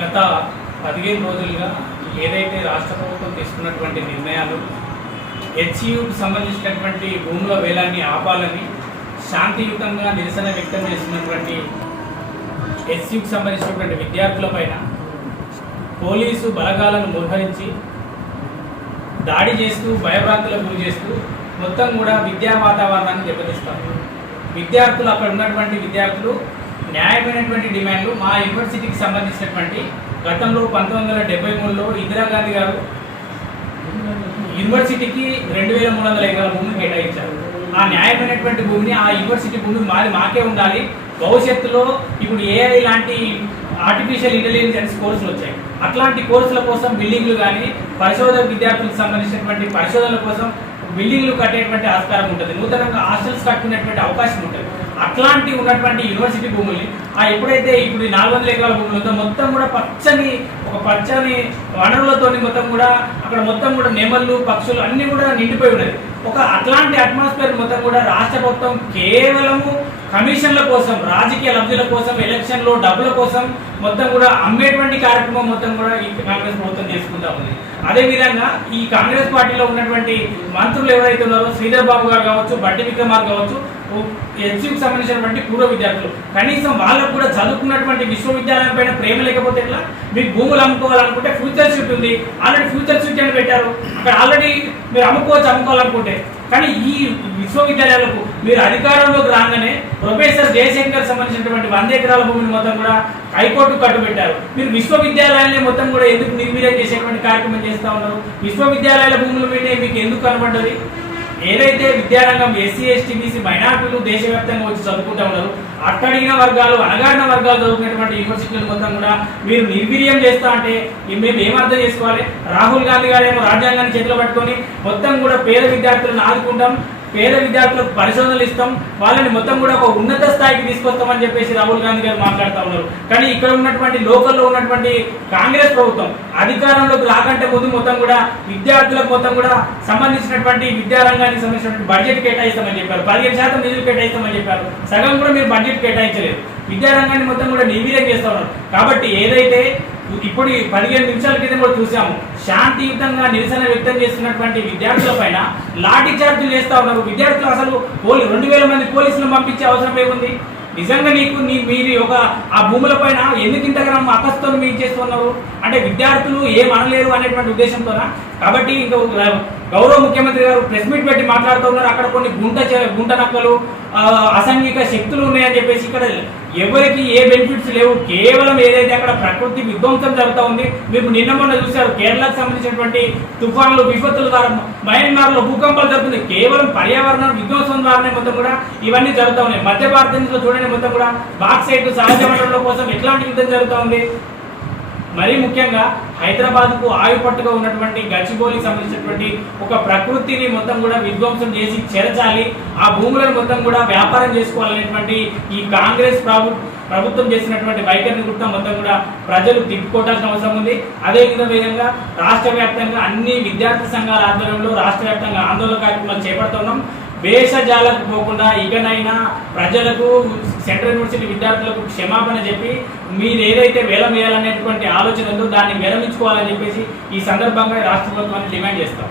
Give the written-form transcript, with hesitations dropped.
గత 15 రోజులుగా ఏదైతే రాష్ట్ర ప్రభుత్వం తీసుకున్నటువంటి నిర్ణయాలు హెచ్సియుకు సంబంధించినటువంటి భూముల వేలాన్ని ఆపాలని శాంతియుతంగా నిరసన వ్యక్తం చేస్తున్నటువంటి హెచ్సియుకు సంబంధించినటువంటి విద్యార్థులపైన పోలీసు బలగాలను మోహరించి దాడి చేస్తూ భయభ్రాంతులకు గురి చేస్తూ మొత్తం కూడా విద్యా వాతావరణాన్ని దెబ్బతీస్తారు. విద్యార్థులు అక్కడ ఉన్నటువంటి విద్యార్థులు న్యాయమైనటువంటి డిమాండ్లు మా యూనివర్సిటీకి సంబంధించినటువంటి గతంలో 1973లో ఇందిరాగాంధీ గారు యూనివర్సిటీకి 2300 ఎకరాల భూమిని కేటాయించారు. ఆ న్యాయమైనటువంటి భూమిని ఆ యూనివర్సిటీ భూమి మాకే ఉండాలి. భవిష్యత్తులో ఇప్పుడు ఏఐ లాంటి ఆర్టిఫిషియల్ ఇంటెలిజెన్స్ కోర్సులు వచ్చాయి. అట్లాంటి కోర్సుల కోసం బిల్డింగ్లు కానీ పరిశోధన విద్యార్థులకు సంబంధించినటువంటి పరిశోధనల కోసం బిల్డింగ్లు కట్టేటువంటి ఆస్కారం ఉంటుంది. నూతనంగా హాస్టల్స్ కట్టుకునేటువంటి అవకాశం ఉంటుంది. అట్లాంటి ఉన్నటువంటి యూనివర్సిటీ భూముల్ని ఎప్పుడైతే ఇప్పుడు 400 ఎకరాల భూములు ఉందో మొత్తం కూడా పచ్చని వనరులతో మొత్తం కూడా అక్కడ మొత్తం కూడా నెమళ్ళు పక్షులు అన్ని కూడా నిండిపోయి ఉన్నది. అట్లాంటి అట్మాస్ఫియర్ మొత్తం కూడా రాష్ట్ర ప్రభుత్వం కేవలము కమిషన్ల కోసం, రాజకీయ లబ్ధుల కోసం, ఎలక్షన్లో డబ్బుల కోసం మొత్తం కూడా అమ్మేటువంటి కార్యక్రమం మొత్తం కూడా ఈ కాంగ్రెస్ ప్రభుత్వం చేసుకుంటా ఉంది. అదేవిధంగా ఈ కాంగ్రెస్ పార్టీలో ఉన్నటువంటి మంత్రులు ఎవరైతే ఉన్నారో శ్రీధర్ బాబు గారు కావచ్చు, బట్టి విక్రమార్ కావచ్చు, హెచ్సియుకి సంబంధించినటువంటి పూర్వ విద్యార్థులు కనీసం వాళ్ళకు కూడా చదువుకున్నటువంటి విశ్వవిద్యాలయం పైన ప్రేమ లేకపోతే ఎట్లా? మీకు భూములు అమ్ముకోవాలనుకుంటే ఫ్యూచర్ సిటీ ఉంది, ఆల్రెడీ ఫ్యూచర్ సిటీ అని పెట్టారు. అక్కడ ఆల్రెడీ మీరు అమ్ముకోవాలనుకుంటే. కానీ ఈ విశ్వవిద్యాలయాలకు మీరు అధికారంలోకి రాగానే ప్రొఫెసర్ జయశంకర్ సంబంధించినటువంటి 100 ఎకరాల భూమిని మొత్తం కూడా హైకోర్టు కట్టుబెట్టారు. మీరు విశ్వవిద్యాలయాన్ని మొత్తం కూడా ఎందుకు నిర్వీర్యం చేసేటువంటి కార్యక్రమం చేస్తూ ఉన్నారు? విశ్వవిద్యాలయాల భూముల మీదే మీకు ఎందుకు కనబడ్డది? ఏదైతే విద్యారంగం ఎస్సీ ఎస్టీ బీసీ మైనార్టీలు దేశవ్యాప్తంగా వచ్చి చదువుకుంటూ ఉన్నారు, అట్టడిగిన వర్గాలు అణగారిన వర్గాలు చదువుకున్నటువంటి యూనివర్సిటీలు మొత్తం కూడా మీరు నిర్వీర్యం చేస్తా అంటే మేము ఏమర్థం చేసుకోవాలి? రాహుల్ గాంధీ గారేమో రాజ్యాంగాన్ని చేతిలో పట్టుకొని మొత్తం కూడా పేద విద్యార్థులను ఆదుకుంటాం, పేద విద్యార్థులకు పరిశోధనలు ఇస్తాం, వాళ్ళని మొత్తం కూడా ఒక ఉన్నత స్థాయికి తీసుకొస్తామని చెప్పేసి రాహుల్ గాంధీ గారు మాట్లాడుతూ ఉన్నారు. కానీ ఇక్కడ ఉన్నటువంటి లోకల్లో ఉన్నటువంటి కాంగ్రెస్ ప్రభుత్వం అధికారంలోకి రాకంటే ముందు మొత్తం కూడా విద్యార్థులకు మొత్తం కూడా సంబంధించినటువంటి విద్యారంగానికి సంబంధించినటువంటి బడ్జెట్ కేటాయిస్తామని చెప్పారు. 15% నిధులు కేటాయిస్తామని చెప్పారు. సగం కూడా మీరు బడ్జెట్ కేటాయించలేదు. విద్యారంగాన్ని మొత్తం కూడా నిర్వీర్యం చేస్తూ ఉన్నారు. కాబట్టి ఏదైతే ఇప్పుడు 15 నిమిషాల క్రితం కూడా చూసాము, శాంతియుతంగా నిరసన వ్యక్తం చేస్తున్నటువంటి విద్యార్థుల పైన లాఠీ చార్జీలు చేస్తూ ఉన్నారు. విద్యార్థులు అసలు 2000 మంది పోలీసులను పంపించే అవసరం ఏముంది? నిజంగా మీరు ఆ భూముల పైన ఎందుకు ఇంతగా అకస్తో మీరు చేస్తున్నారు అంటే విద్యార్థులు ఏం అనలేరు అనేటువంటి ఉద్దేశంతోనా? కాబట్టి ఇంకా గౌరవ ముఖ్యమంత్రి గారు ప్రెస్ మీట్ పెట్టి మాట్లాడుతూ ఉన్నారు. అక్కడ కొన్ని గుంట నక్కలు అసాంఘిక శక్తులు ఉన్నాయని చెప్పేసి ఇక్కడ ఎవరికి ఏ బెనిఫిట్స్ లేవు. కేవలం ఏదైతే అక్కడ ప్రకృతి విధ్వంసం జరుగుతూ ఉంది. మీరు నిన్న మొన్న చూశారు కేరళకు సంబంధించినటువంటి తుఫాన్లు విపత్తుల ద్వారా, మయన్మార్లో భూకంపాలు జరుగుతుంది. కేవలం పర్యావరణ విధ్వంసం ద్వారానే మొత్తం కూడా ఇవన్నీ జరుగుతూ ఉన్నాయి. మధ్య భారతదేశంలో చూడండి మొత్తం కూడా బాక్సైట్ సహజ వనరుల కోసం ఎట్లాంటి యుద్ధం జరుగుతూ ఉంది. మరీ ముఖ్యంగా హైదరాబాద్కు ఆయుపట్టుగా ఉన్నటువంటి గచ్చిబౌలికి సంబంధించినటువంటి ఒక ప్రకృతిని మొత్తం కూడా విధ్వంసం చేసి చెరచాలి, ఆ భూములను మొత్తం కూడా వ్యాపారం చేసుకోవాలనేటువంటి ఈ కాంగ్రెస్ ప్రభుత్వం చేసినటువంటి వైఖరిని కూడా మొత్తం కూడా ప్రజలు తిప్పుకోవాల్సిన అవసరం ఉంది. అదే విధంగా రాష్ట్ర వ్యాప్తంగా అన్ని విద్యార్థి సంఘాల ఆధ్వర్యంలో రాష్ట్ర వ్యాప్తంగా ఆందోళన కార్యక్రమాలు చేపడుతున్నాం. వేషజాలకు పోకుండా ఇకనైనా ప్రజలకు, సెంట్రల్ యూనివర్సిటీ విద్యార్థులకు క్షమాపణ చెప్పి మీరు ఏదైతే వేలం వేయాలనేటువంటి ఆలోచన ఉందో దాన్ని విరమించుకోవాలని చెప్పేసి ఈ సందర్భంగా రాష్ట్ర ప్రభుత్వాన్ని డిమాండ్ చేస్తాం.